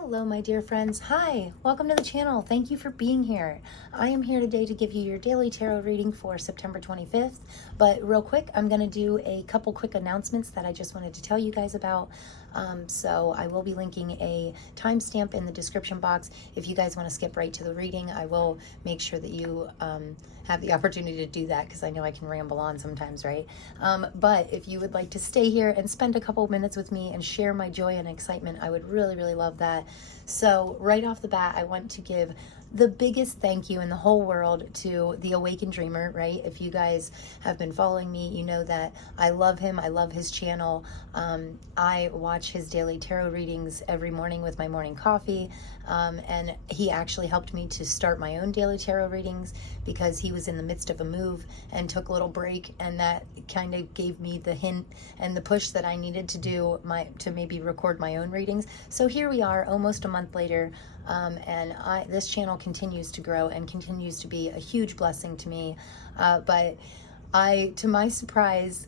Hello, my dear friends. Hi, welcome to the channel. Thank you for being here. I am here today to give you your daily tarot reading for September 25th. But real quick, I'm going to do a couple quick announcements that I just wanted to tell you guys about. So I will be linking a timestamp in the description box. If you guys want to skip right to the reading, I will make sure that you have the opportunity to do that, because I know I can ramble on sometimes, right? But if you would like to stay here and spend a couple minutes with me and share my joy and excitement, I would really, really love that. So right off the bat, I want to give the biggest thank you in the whole world to the Awakened Dreamer, right? If you guys have been following me, you know that I love him. I love his channel. I watch his daily tarot readings every morning with my morning coffee. And he actually helped me to start my own daily tarot readings because he was in the midst of a move and took a little break, and that kind of gave me the hint and the push that I needed to do to maybe record my own readings. So here we are, almost a month later, and this channel continues to grow and continues to be a huge blessing to me. But to my surprise,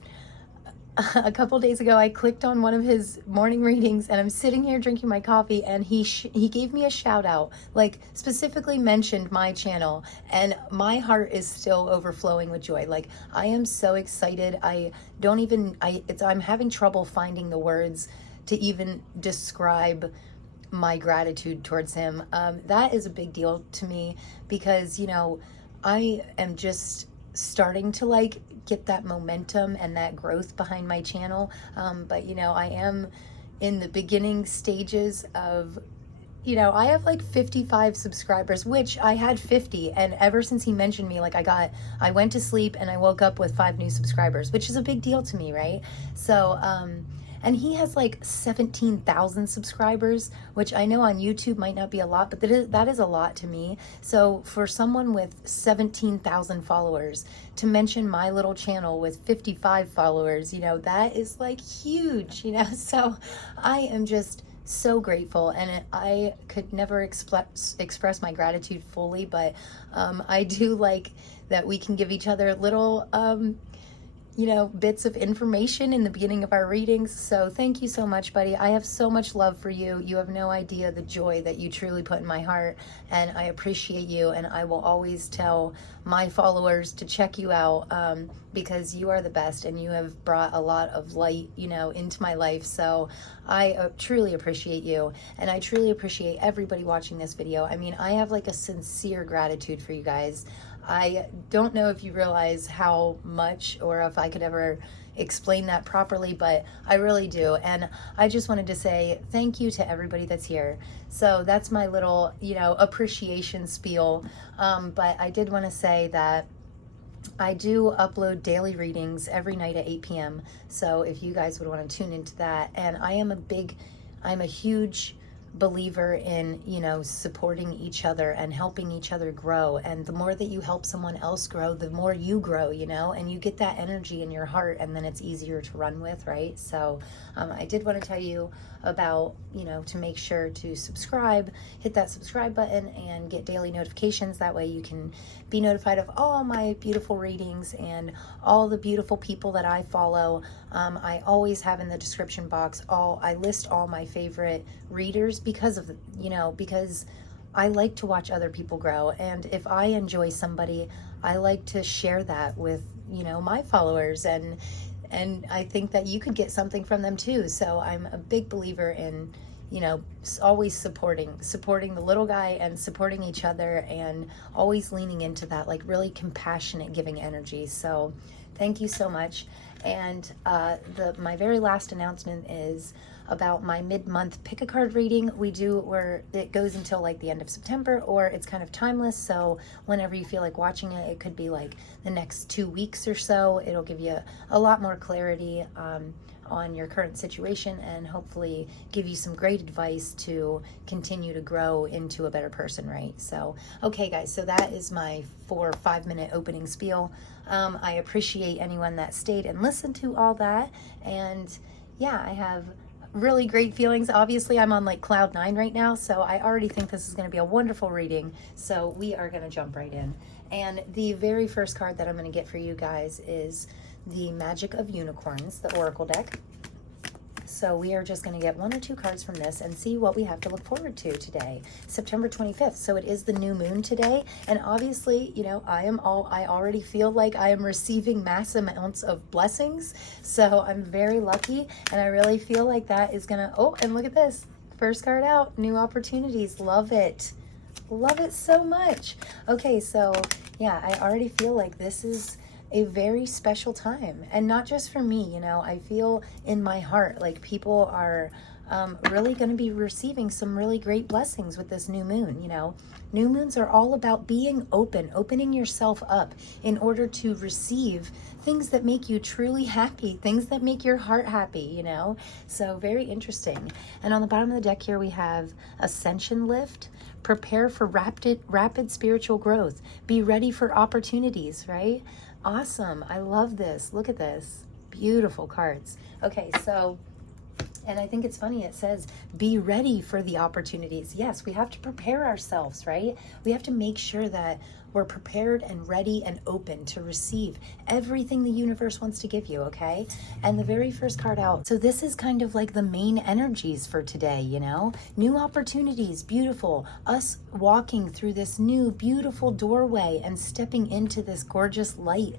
a couple days ago, I clicked on one of his morning readings, and I'm sitting here drinking my coffee, and he gave me a shout out, like specifically mentioned my channel, and my heart is still overflowing with joy. Like, I am so excited. I'm having trouble finding the words to even describe my gratitude towards him. That is a big deal to me because, you know, I am just starting to get that momentum and that growth behind my channel. But, you know, I am in the beginning stages of, you know, I have like 55 subscribers, which I had 50. And ever since he mentioned me, I went to sleep and I woke up with 5 new subscribers, which is a big deal to me, right? So, and he has like 17,000 subscribers, which I know on YouTube might not be a lot, but that is a lot to me. So for someone with 17,000 followers to mention my little channel with 55 followers, you know, that is like huge, you know? So I am just so grateful, and I could never express my gratitude fully, but I do like that we can give each other little you know, bits of information in the beginning of our readings. So thank you so much, buddy. I have so much love for you. You have no idea the joy that you truly put in my heart, and I appreciate you, and I will always tell my followers to check you out, because you are the best, and you have brought a lot of light, you know, into my life. So I truly appreciate you, and I truly appreciate everybody watching this video. I mean, I have like a sincere gratitude for you guys. I don't know if you realize how much, or if I could ever explain that properly, but I really do. And I just wanted to say thank you to everybody that's here. So that's my little, you know, appreciation spiel. But I did want to say that I do upload daily readings every night at 8 p.m. So if you guys would want to tune into that. And I'm a huge believer in, you know, supporting each other and helping each other grow. And the more that you help someone else grow, the more you grow, you know, and you get that energy in your heart, and then it's easier to run with, right? So I did want to tell you about, you know, to make sure to subscribe, hit that subscribe button and get daily notifications. That way you can be notified of all my beautiful readings and all the beautiful people that I follow. I always have in the description box, I list all my favorite readers because I like to watch other people grow. And if I enjoy somebody, I like to share that with, you know, my followers, and I think that you could get something from them too. So I'm a big believer in, you know, always supporting the little guy and supporting each other, and always leaning into that, like, really compassionate giving energy. So thank you so much. And my very last announcement is about my mid-month pick a card reading where it goes until like the end of September, or it's kind of timeless. So whenever you feel like watching it, it could be like the next 2 weeks or so. It'll give you a lot more clarity on your current situation, and hopefully give you some great advice to continue to grow into a better person, right? So, okay guys, so that is my 4 or 5 minute opening spiel. I appreciate anyone that stayed and listened to all that. And yeah, I have really great feelings. Obviously, I'm on like cloud 9 right now, so I already think this is going to be a wonderful reading. So we are going to jump right in. And the very first card that I'm going to get for you guys is the Magic of Unicorns, the Oracle deck. So we are just going to get 1 or 2 cards from this and see what we have to look forward to today, September 25th. So it is the new moon today. And obviously, you know, I already feel like I am receiving mass amounts of blessings. So I'm very lucky. And I really feel like that is going to, oh, and look at this. First card out, new opportunities. Love it. Love it so much. Okay, so yeah, I already feel like this is a very special time, and not just for me. You know, I feel in my heart like people are really going to be receiving some really great blessings with this new moon. You know, new moons are all about being opening yourself up in order to receive things that make you truly happy, things that make your heart happy, you know. So very interesting. And on the bottom of the deck here we have Ascension Lift. Prepare for rapid spiritual growth. Be ready for opportunities, right? Awesome. I love this. Look at this. Beautiful cards. Okay, so, and I think it's funny, it says, be ready for the opportunities. Yes, we have to prepare ourselves, right? We have to make sure that we're prepared and ready and open to receive everything the universe wants to give you, okay? And the very first card out, so this is kind of like the main energies for today, you know? New opportunities, beautiful. Us walking through this new beautiful doorway and stepping into this gorgeous light,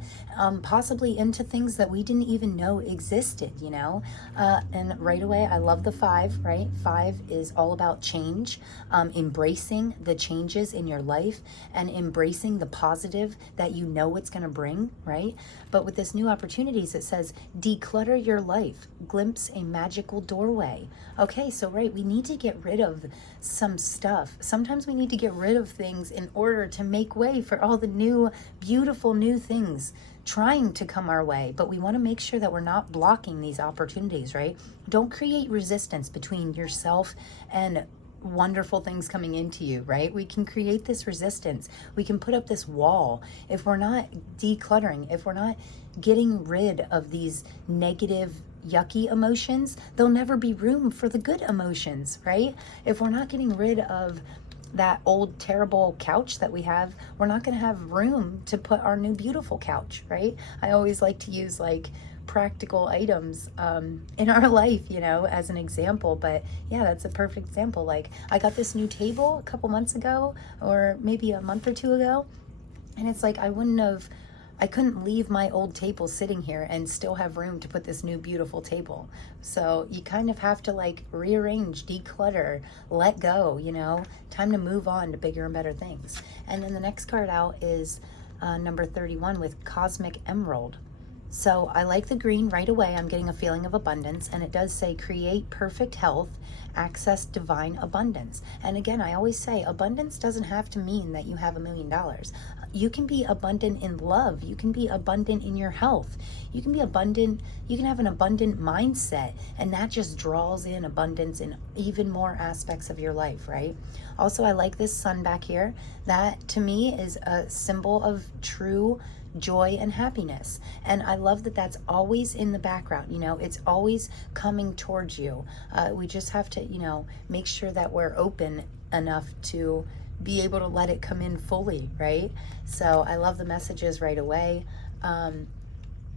possibly into things that we didn't even know existed, you know? And right away, I love the 5, right? 5 is all about change, embracing the changes in your life and embracing the positive that you know it's going to bring, right? But with this new opportunities, it says declutter your life, glimpse a magical doorway. Okay, so right, we need to get rid of some stuff. Sometimes we need to get rid of things in order to make way for all the new, beautiful new things trying to come our way. But we want to make sure that we're not blocking these opportunities, right? Don't create resistance between yourself and wonderful things coming into you, right? We can create this resistance. We can put up this wall. If we're not decluttering, if we're not getting rid of these negative, yucky emotions, there'll never be room for the good emotions, right? If we're not getting rid of that old terrible couch that we have, we're not going to have room to put our new beautiful couch, right? I always like to use like practical items in our life, you know, as an example. But yeah, that's a perfect example. Like I got this new table a couple months ago, or maybe a month or 2 ago, and it's like I couldn't leave my old table sitting here and still have room to put this new beautiful table. So you kind of have to like rearrange, declutter, let go, you know, time to move on to bigger and better things. And then the next card out is number 31 with Cosmic Emerald. So I like the green right away. I'm getting a feeling of abundance, and it does say create perfect health, access divine abundance. And again, I always say abundance doesn't have to mean that you have $1 million. You can be abundant in love. You can be abundant in your health. You can be abundant. You can have an abundant mindset, and that just draws in abundance in even more aspects of your life, right? Also, I like this sun back here. That to me is a symbol of true joy and happiness. And I love that that's always in the background, you know, it's always coming towards you. We just have to, you know, make sure that we're open enough to be able to let it come in fully, right? So I love the messages right away.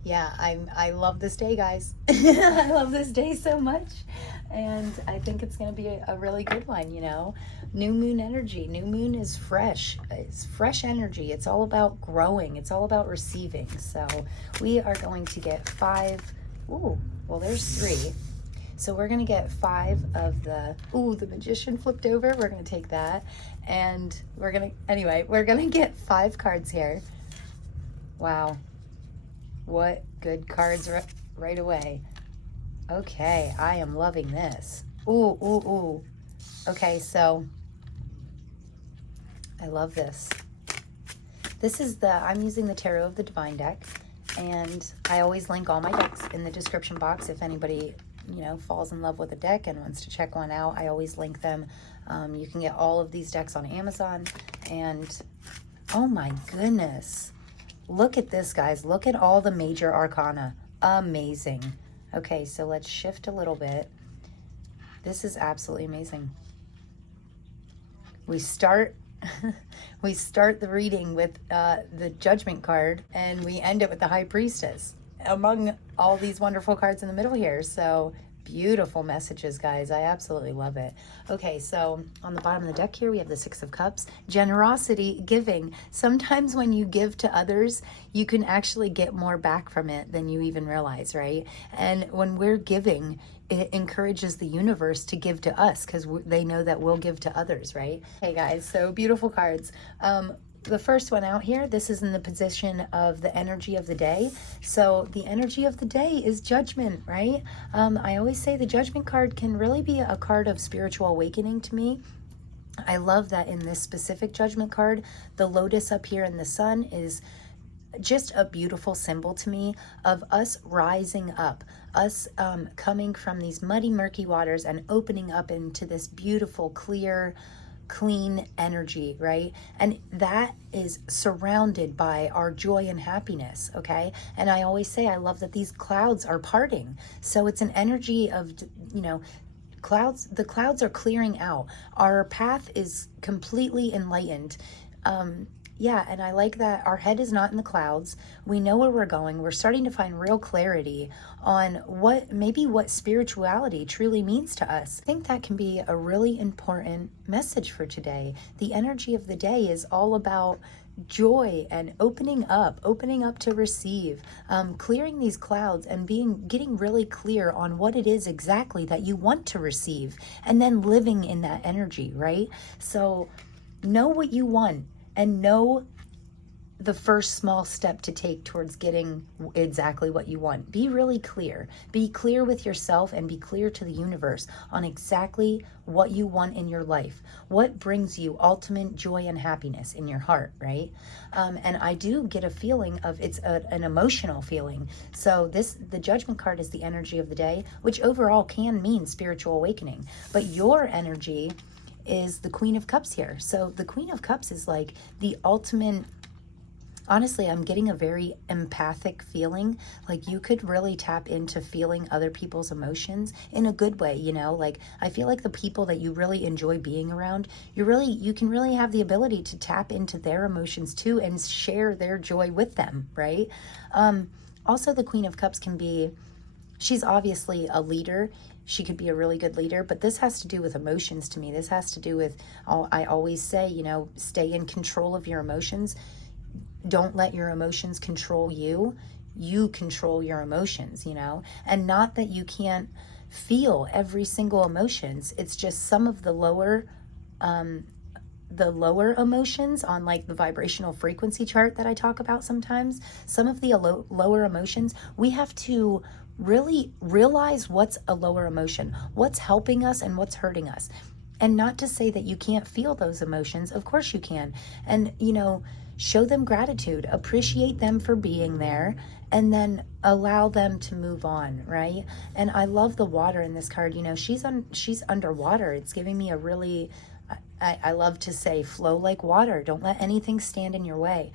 Yeah, I love this day, guys. I love this day so much. And I think it's going to be a really good one, you know. New moon energy. New moon is fresh. It's fresh energy. It's all about growing. It's all about receiving. So we are going to get 5. Ooh, well, there's 3. So we're going to get 5 of the, ooh, the magician flipped over. We're going to take that. And we're going to, anyway, we're going to get 5 cards here. Wow. What good cards right away. Okay, I am loving this. Ooh, ooh, ooh. Okay, so I love this. This is I'm using the Tarot of the Divine deck, and I always link all my decks in the description box. If anybody, you know, falls in love with a deck and wants to check one out, I always link them. You can get all of these decks on Amazon, and oh my goodness. Look at this, guys. Look at all the major arcana. Amazing. Okay, so let's shift a little bit. This is absolutely amazing. We start the reading with the Judgment card, and we end it with the High Priestess among all these wonderful cards in the middle here. So Beautiful messages, guys. I absolutely love it. Okay, so on the bottom of the deck here, we have the Six of Cups. Generosity, giving. Sometimes when you give to others, you can actually get more back from it than you even realize, right? And when we're giving, it encourages the universe to give to us because they know that we'll give to others, right? Hey, guys, so beautiful cards. The first one out here, this is in the position of the energy of the day. So the energy of the day is judgment, right? I always say the judgment card can really be a card of spiritual awakening to me. I love that in this specific judgment card, the lotus up here in the sun is just a beautiful symbol to me of us rising up, us coming from these muddy, murky waters and opening up into this beautiful, clear, clean energy, right? And that is surrounded by our joy and happiness, okay? And I always say I love that these clouds are parting. So it's an energy of, you know, clouds, the clouds are clearing out. Our path is completely enlightened. Yeah, and I like that our head is not in the clouds. We know where we're going. We're starting to find real clarity on what spirituality truly means to us. I think that can be a really important message for today. The energy of the day is all about joy and opening up to receive, clearing these clouds and getting really clear on what it is exactly that you want to receive, and then living in that energy, right? So know what you want and know the first small step to take towards getting exactly what you want. Be really clear. Be clear with yourself and be clear to the universe on exactly what you want in your life. What brings you ultimate joy and happiness in your heart, right? And I do get a feeling of an emotional feeling. So the judgment card is the energy of the day, which overall can mean spiritual awakening. But your energy is the Queen of Cups here. So the Queen of Cups is like the ultimate. Honestly, I'm getting a very empathic feeling. Like you could really tap into feeling other people's emotions in a good way, you know? Like I feel like the people that you really enjoy being around, you can really have the ability to tap into their emotions too and share their joy with them, right? Also, the Queen of Cups she's obviously a leader. She could be a really good leader, but this has to do with emotions to me. This has to do with, I always say, you know, stay in control of your emotions. Don't let your emotions control you. You control your emotions, you know, and not that you can't feel every single emotions. It's just some of the lower emotions on like the vibrational frequency chart that I talk about sometimes. Some of the lower emotions, we have to really realize what's a lower emotion, what's helping us and what's hurting us. And not to say that you can't feel those emotions. Of course you can. And, you know, show them gratitude, appreciate them for being there, and then allow them to move on, right? And I love the water in this card. You know, she's underwater. It's giving me a really, I love to say, flow like water. Don't let anything stand in your way.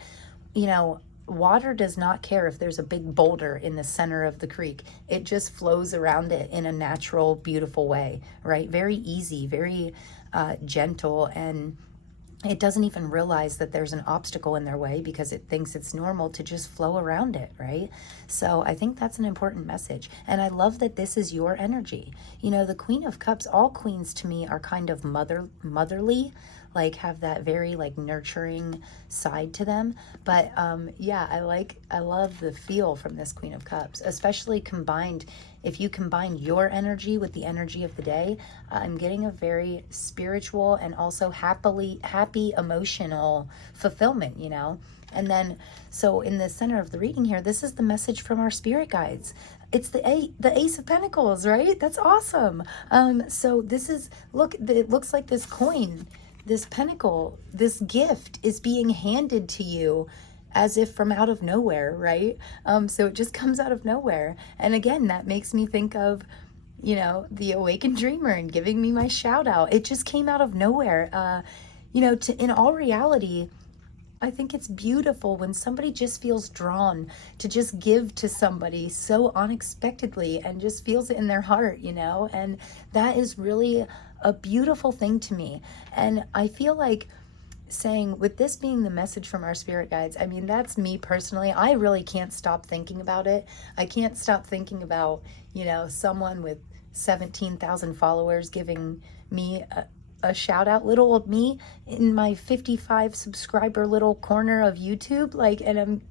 You know, water does not care if there's a big boulder in the center of the creek. It just flows around it in a natural, beautiful way, right? Very easy, very gentle, and it doesn't even realize that there's an obstacle in their way because it thinks it's normal to just flow around it, right? So I think that's an important message. And I love that this is your energy. You know, the Queen of Cups, all queens to me are kind of motherly, like have that very like nurturing side to them. But yeah, I love the feel from this Queen of Cups, especially if you combine your energy with the energy of the day. I'm getting a very spiritual and also happy emotional fulfillment, you know. And then, so in the center of the reading here, this is the message from our spirit guides. It's the Ace of Pentacles, right? That's awesome. So this is, look, it looks like this coin, this pentacle, this gift is being handed to you as if from out of nowhere, right? So it just comes out of nowhere. And again, that makes me think of, you know, the awakened dreamer and giving me my shout out. It just came out of nowhere. You know, in all reality, I think it's beautiful when somebody just feels drawn to just give to somebody so unexpectedly and just feels it in their heart, you know? And that is really a beautiful thing to me. And I feel like saying, with this being the message from our spirit guides, I mean, that's me personally. I really can't stop thinking about it. I can't stop thinking about, you know, someone with 17,000 followers giving me a shout out, little old me in my 55 subscriber little corner of YouTube. Like, and I'm,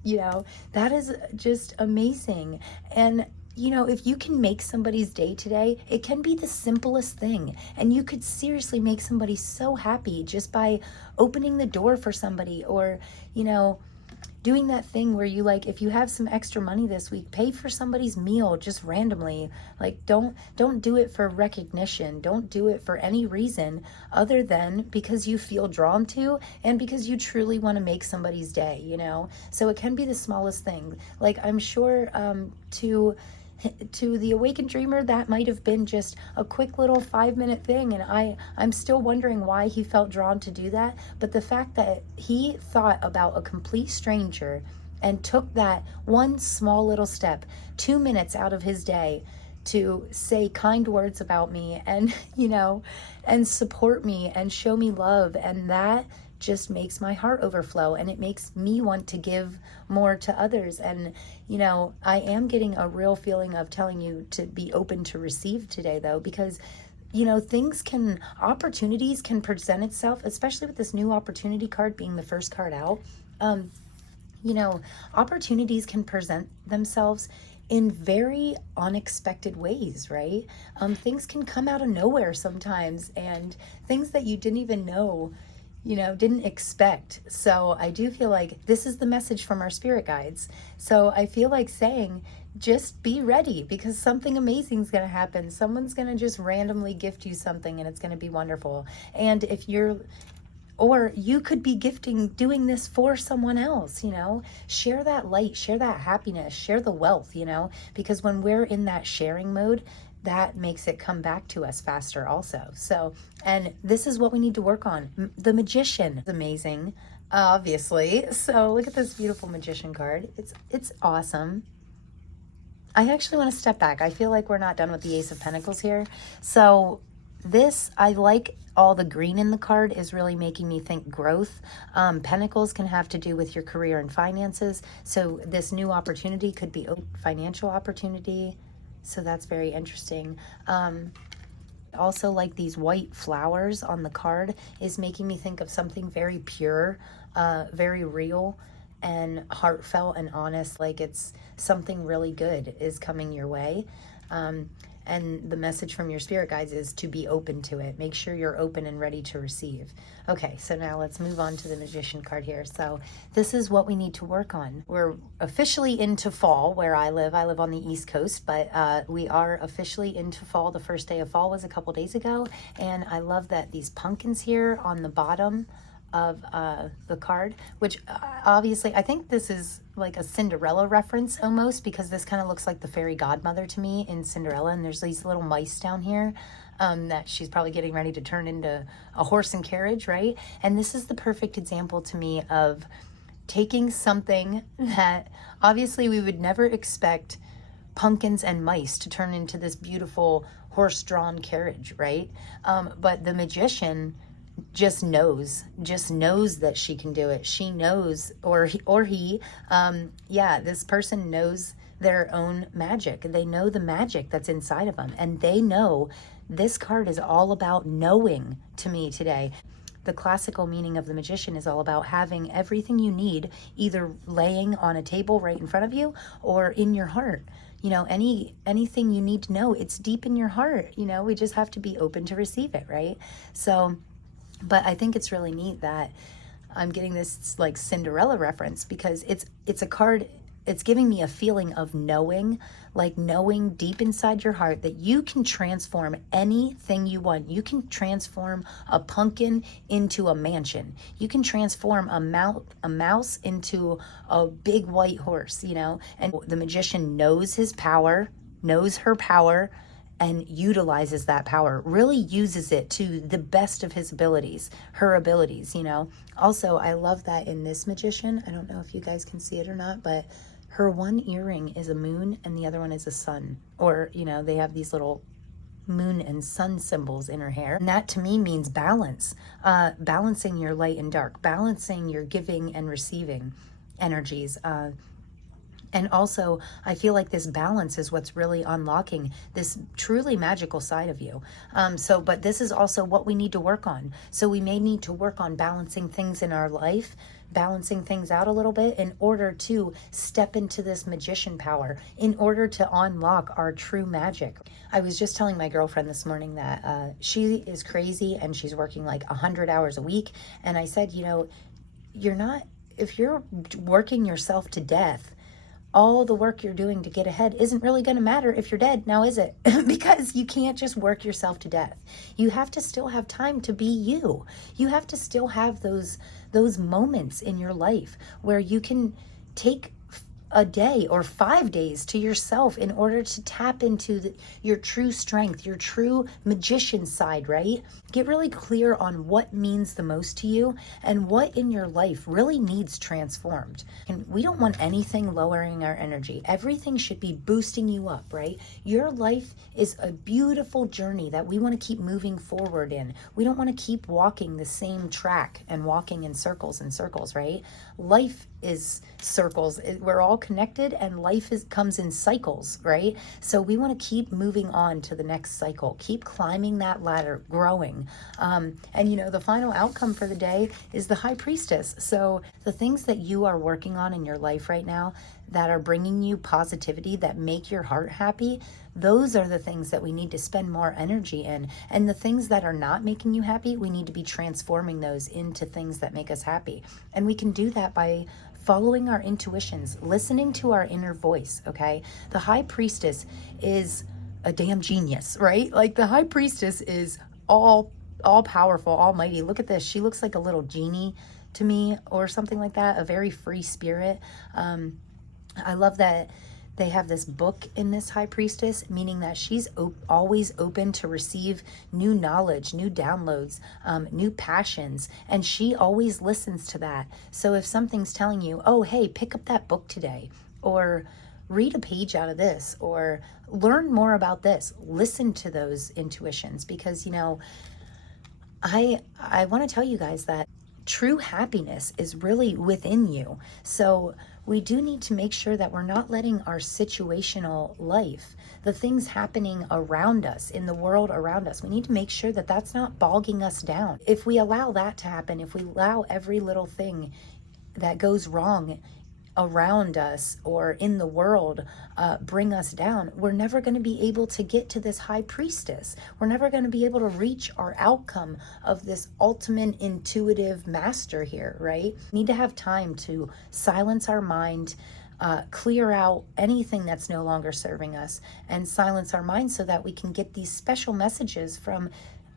that is just amazing. And if you can make somebody's day today, it can be the simplest thing. And you could seriously make somebody so happy just by opening the door for somebody, or, doing that thing where you, like, if you have some extra money this week, pay for somebody's meal just randomly. Like, don't do it for recognition. Don't do it for any reason other than because you feel drawn to and because you truly want to make somebody's day, So it can be the smallest thing. Like, I'm sure to the awakened dreamer, that might have been just a quick little 5-minute thing, and I'm still wondering why he felt drawn to do that. But the fact that he thought about a complete stranger and took that one small little step, 2 minutes out of his day, to say kind words about me and and support me and show me love, and that just makes my heart overflow, and it makes me want to give more to others. And I am getting a real feeling of telling you to be open to receive today, though, because opportunities can present itself, especially with this new opportunity card being the first card out. Opportunities can present themselves in very unexpected ways, right? Things can come out of nowhere sometimes, and things that you didn't even know, didn't expect. So I do feel like this is the message from our spirit guides. So I feel like saying, just be ready, because something amazing is going to happen. Someone's going to just randomly gift you something, and it's going to be wonderful. And or you could be doing this for someone else, share that light, share that happiness, share the wealth, because when we're in that sharing mode, that makes it come back to us faster also. So, and this is what we need to work on. The Magician is amazing, obviously. So look at this beautiful Magician card. It's awesome. I actually want to step back. I feel like we're not done with the Ace of Pentacles here. So this, I like all the green in the card is really making me think growth. Pentacles can have to do with your career and finances. So this new opportunity could be a financial opportunity. So that's very interesting. Also, like these white flowers on the card is making me think of something very pure, very real and heartfelt and honest. Like it's something really good is coming your way. And the message from your spirit guides is to be open to it. Make sure you're open and ready to receive. Okay, so now let's move on to the Magician card here. So this is what we need to work on. We're officially into fall where I live. I live on the East Coast, but we are officially into fall. The first day of fall was a couple days ago. And I love that these pumpkins here on the bottom of the card, which obviously I think this is like a Cinderella reference almost, because this kind of looks like the fairy godmother to me in Cinderella, and there's these little mice down here that she's probably getting ready to turn into a horse and carriage, right? And this is the perfect example to me of taking something that obviously we would never expect pumpkins and mice to turn into this beautiful horse-drawn carriage, right? But the magician just knows that she can do it. She knows, or he, this person knows their own magic. They know the magic that's inside of them, and they know this card is all about knowing to me today. The classical meaning of the magician is all about having everything you need either laying on a table right in front of you or in your heart. Anything you need to know, it's deep in your heart. We just have to be open to receive it, right? So, but I think it's really neat that I'm getting this like Cinderella reference, because it's a card, it's giving me a feeling of knowing deep inside your heart that you can transform anything you want. You can transform a pumpkin into a mansion. You can transform a mouse into a big white horse, and the magician knows his power, knows her power, and utilizes that power, really uses it to the best of his abilities, her abilities, Also, I love that in this magician, I don't know if you guys can see it or not, but her one earring is a moon and the other one is a sun. Or, they have these little moon and sun symbols in her hair. And that to me means balance, balancing your light and dark, balancing your giving and receiving energies. And also, I feel like this balance is what's really unlocking this truly magical side of you. But this is also what we need to work on. So we may need to work on balancing things in our life, balancing things out a little bit in order to step into this magician power, in order to unlock our true magic. I was just telling my girlfriend this morning that she is crazy and she's working like 100 hours a week. And I said, if you're working yourself to death, all the work you're doing to get ahead isn't really going to matter if you're dead, now is it? Because you can't just work yourself to death. You have to still have time to be you. You have to still have those moments in your life where you can take a day or 5 days to yourself in order to tap into your true strength, your true magician side, right? Get really clear on what means the most to you and what in your life really needs transformed. And we don't want anything lowering our energy. Everything should be boosting you up, right? Your life is a beautiful journey that we want to keep moving forward in. We don't want to keep walking the same track and walking in circles and circles, right? Life is circles. We're all connected, and life comes in cycles, right? So we want to keep moving on to the next cycle, keep climbing that ladder, growing. The final outcome for the day is the High Priestess. So the things that you are working on in your life right now that are bringing you positivity, that make your heart happy, those are the things that we need to spend more energy in. And the things that are not making you happy, we need to be transforming those into things that make us happy. And we can do that by following our intuitions, listening to our inner voice, okay? The High Priestess is a damn genius, right? Like the High Priestess is all powerful, almighty. Look at this. She looks like a little genie to me or something like that, a very free spirit. I love that they have this book in this High Priestess, meaning that she's always open to receive new knowledge, new downloads, new passions, and she always listens to that. So if something's telling you, oh, hey, pick up that book today, or read a page out of this, or learn more about this, listen to those intuitions, because, I want to tell you guys that true happiness is really within you. So we do need to make sure that we're not letting our situational life, the things happening around us, in the world around us, we need to make sure that that's not bogging us down. If we allow that to happen, if we allow every little thing that goes wrong around us or in the world bring us down, we're never going to be able to get to this High Priestess. We're never going to be able to reach our outcome of this ultimate intuitive master here, right? We need to have time to silence our mind, clear out anything that's no longer serving us, and silence our mind so that we can get these special messages from,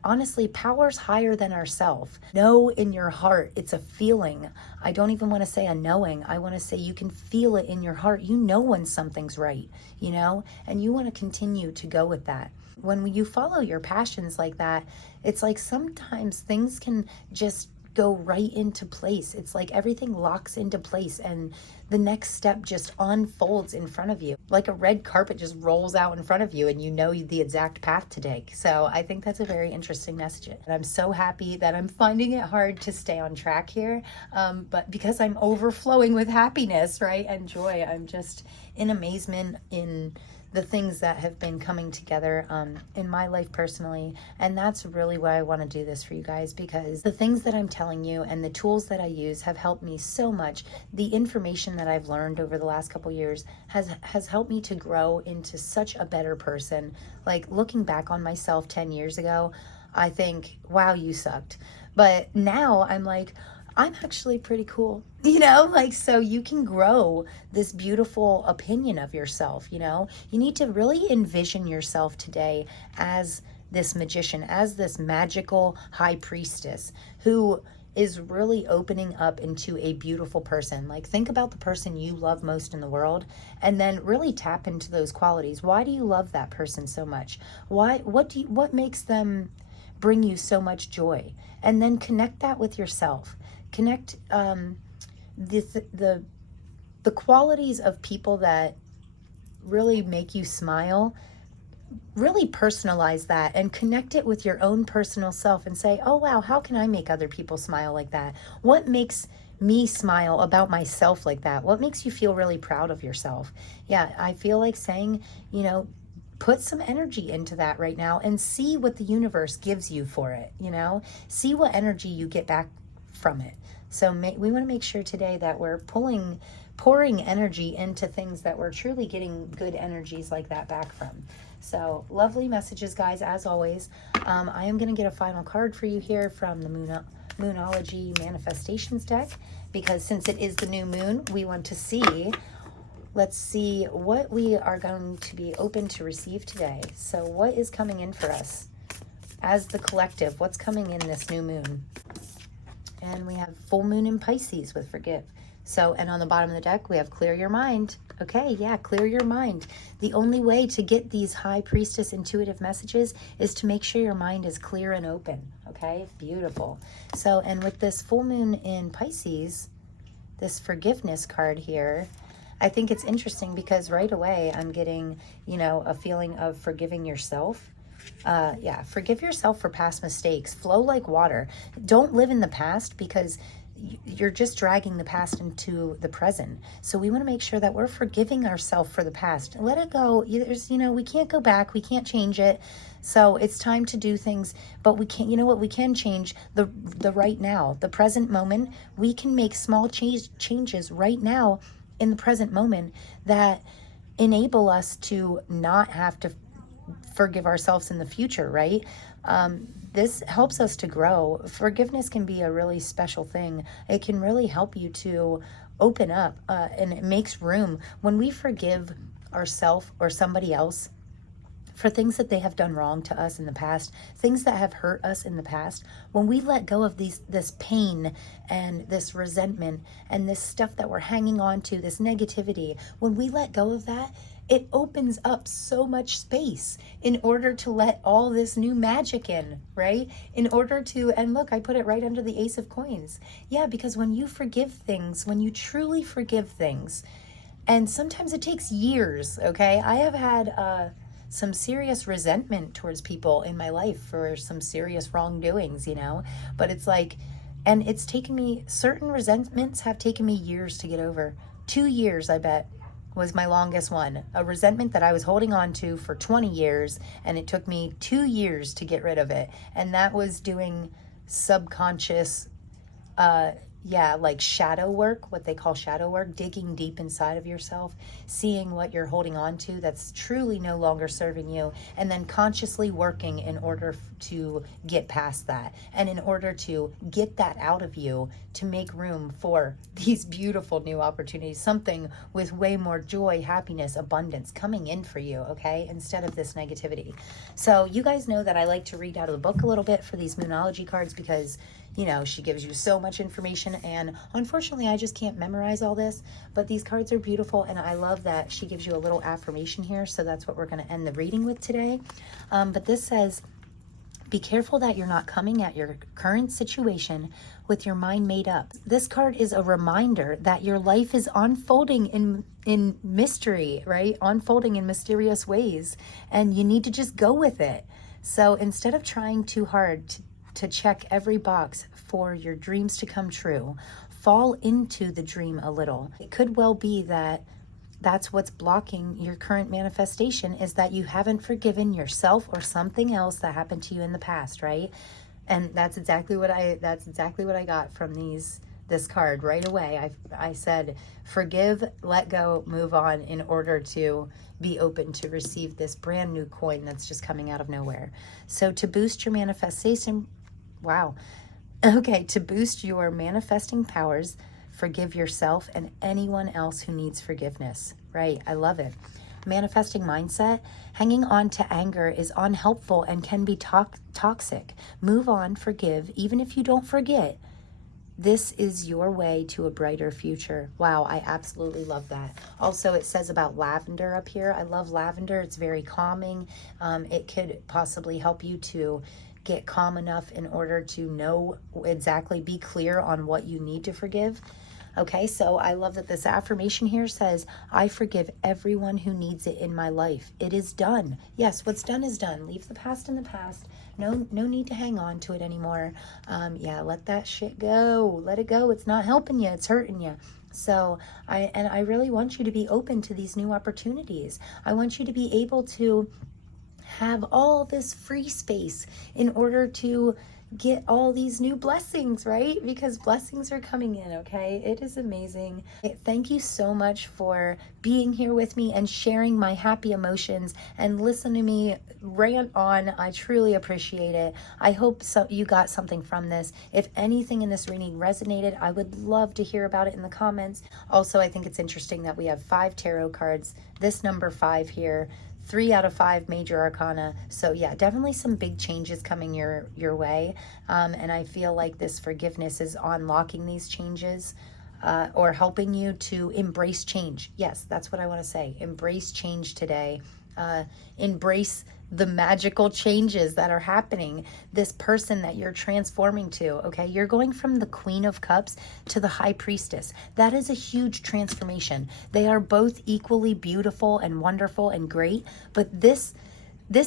honestly, powers higher than ourselves. Know in your heart, it's a feeling. I don't even want to say a knowing. I want to say you can feel it in your heart. You know when something's right, and you want to continue to go with that. When you follow your passions like that, it's like sometimes things can just go right into place. It's like everything locks into place and the next step just unfolds in front of you. Like a red carpet just rolls out in front of you and you know the exact path to take. So I think that's a very interesting message. And I'm so happy that I'm finding it hard to stay on track here. But because I'm overflowing with happiness, right, and joy, I'm just in amazement in the things that have been coming together in my life personally. And that's really why I want to do this for you guys, because the things that I'm telling you and the tools that I use have helped me so much. The information that I've learned over the last couple years has helped me to grow into such a better person. Like looking back on myself 10 years ago, I think, wow, you sucked. But now I'm like, I'm actually pretty cool, so you can grow this beautiful opinion of yourself, you need to really envision yourself today as this magician, as this magical High Priestess who is really opening up into a beautiful person. Like think about the person you love most in the world and then really tap into those qualities. Why do you love that person so much? What makes them bring you so much joy? And then connect that with yourself. Connect the qualities of people that really make you smile. Really personalize that and connect it with your own personal self and say, oh wow, how can I make other people smile like that? What makes me smile about myself like that? What makes you feel really proud of yourself? Yeah, I feel like saying, you know, put some energy into that right now and see what the universe gives you for it, you know? See what energy you get back from it. So we want to make sure today that we're pouring energy into things that we're truly getting good energies like that back from. So lovely messages, guys, as always. I am going to get a final card for you here from the Moonology Manifestations deck, because since it is the new moon, we want to see, let's see what we are going to be open to receive today. So what is coming in for us as the collective? What's coming in this new moon? And we have full moon in Pisces with forgive. So, and on the bottom of the deck, we have clear your mind. Okay, yeah, clear your mind. The only way to get these high priestess intuitive messages is to make sure your mind is clear and open. Okay, beautiful. So, and with this full moon in Pisces, this forgiveness card here, I think it's interesting because right away I'm getting, you know, a feeling of forgiving yourself. Yeah, forgive yourself for past mistakes. Flow like water. Don't live in the past, because you're just dragging the past into the present. So we want to make sure that we're forgiving ourselves for the past. Let it go. There's, you know, we can't go back. We can't change it. So it's time to do things, but we can't, you know what, we can change the right now, the present moment. We can make small changes right now in the present moment that enable us to not have to forgive ourselves in the future, right? This helps us to grow. Forgiveness can be a really special thing. It can really help you to open up, and it makes room. When we forgive ourselves or somebody else for things that they have done wrong to us in the past, things that have hurt us in the past, when we let go of this pain and this resentment and this stuff that we're hanging on to, this negativity, when we let go of that, it opens up so much space in order to let all this new magic in, right? In order to, and look, I put it right under the Ace of Coins. Yeah, because when you forgive things, when you truly forgive things, and sometimes it takes years, okay? I have had some serious resentment towards people in my life for some serious wrongdoings, you know? But it's like, and it's taken me, certain resentments have taken me years to get over. 2 years, I bet, was my longest one. A resentment that I was holding on to for 20 years, and it took me 2 years to get rid of it. And that was doing subconscious, like shadow work, what they call shadow work, digging deep inside of yourself, seeing what you're holding on to that's truly no longer serving you, and then consciously working in order to get past that, and in order to get that out of you, to make room for these beautiful new opportunities, something with way more joy, happiness, abundance coming in for you, okay, instead of this negativity. So you guys know that I like to read out of the book a little bit for these Moonology cards, because you know, she gives you so much information, and unfortunately I just can't memorize all this, but these cards are beautiful, and I love that she gives you a little affirmation here, so that's what we're going to end the reading with today. But this says, be careful that you're not coming at your current situation with your mind made up. This card is a reminder that your life is unfolding in mystery, right? Unfolding in mysterious ways, and you need to just go with it. So instead of trying too hard to check every box for your dreams to come true, fall into the dream a little. It could well be that that's what's blocking your current manifestation, is that you haven't forgiven yourself or something else that happened to you in the past, right? And that's exactly what I got from this card right away. I said, forgive, let go, move on, in order to be open to receive this brand new coin that's just coming out of nowhere. So to boost your manifestation, wow. Okay, to boost your manifesting powers, forgive yourself and anyone else who needs forgiveness. Right, I love it. Manifesting mindset, hanging on to anger is unhelpful and can be toxic. Move on, forgive, even if you don't forget. This is your way to a brighter future. Wow, I absolutely love that. Also, it says about lavender up here. I love lavender. It's very calming. It could possibly help you to get calm enough in order to know exactly, be clear on what you need to forgive. Okay, so I love that this affirmation here says, I forgive everyone who needs it in my life. It is done. Yes, what's done is done. Leave the past in the past. No need to hang on to it anymore. Yeah, let that shit go. Let it go. It's not helping you. It's hurting you. So I really want you to be open to these new opportunities. I want you to be able to have all this free space in order to get all these new blessings, right? Because blessings are coming in, okay? It is amazing. Thank you so much for being here with me and sharing my happy emotions and listen to me rant on. I truly appreciate it. I hope you got something from this. If anything in this reading resonated, I would love to hear about it in the comments. Also, I think it's interesting that we have 5 tarot cards, this number 5 here, 3 out of 5 major arcana. So yeah, definitely some big changes coming your way. And I feel like this forgiveness is unlocking these changes, or helping you to embrace change. Yes, that's what I want to say. Embrace change today. Embrace the magical changes that are happening. This person that you're transforming to, okay? You're going from the Queen of Cups to the High Priestess. That is a huge transformation. They are both equally beautiful and wonderful and great, but this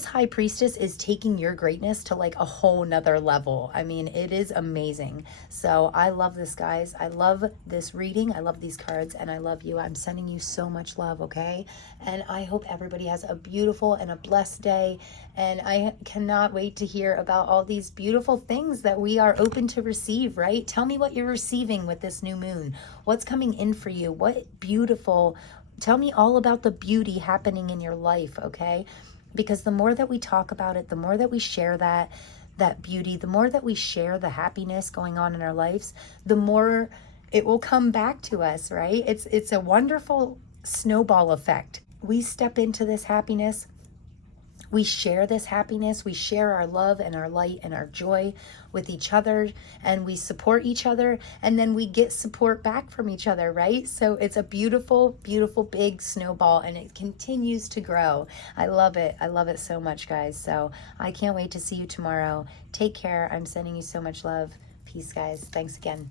High Priestess is taking your greatness to like a whole nother level. I mean, it is amazing. So I love this, guys. I love this reading. I love these cards, and I love you. I'm sending you so much love, okay? And I hope everybody has a beautiful and a blessed day. And I cannot wait to hear about all these beautiful things that we are open to receive, right? Tell me what you're receiving with this new moon. What's coming in for you? What beautiful, tell me all about the beauty happening in your life, okay? Because the more that we talk about it, the more that we share that beauty, the more that we share the happiness going on in our lives, the more it will come back to us, right? It's a wonderful snowball effect. We step into this happiness. We share this happiness. We share our love and our light and our joy with each other, and we support each other, and then we get support back from each other, right? So it's a beautiful, beautiful big snowball, and it continues to grow. I love it. I love it so much, guys. So I can't wait to see you tomorrow. Take care. I'm sending you so much love. Peace, guys. Thanks again.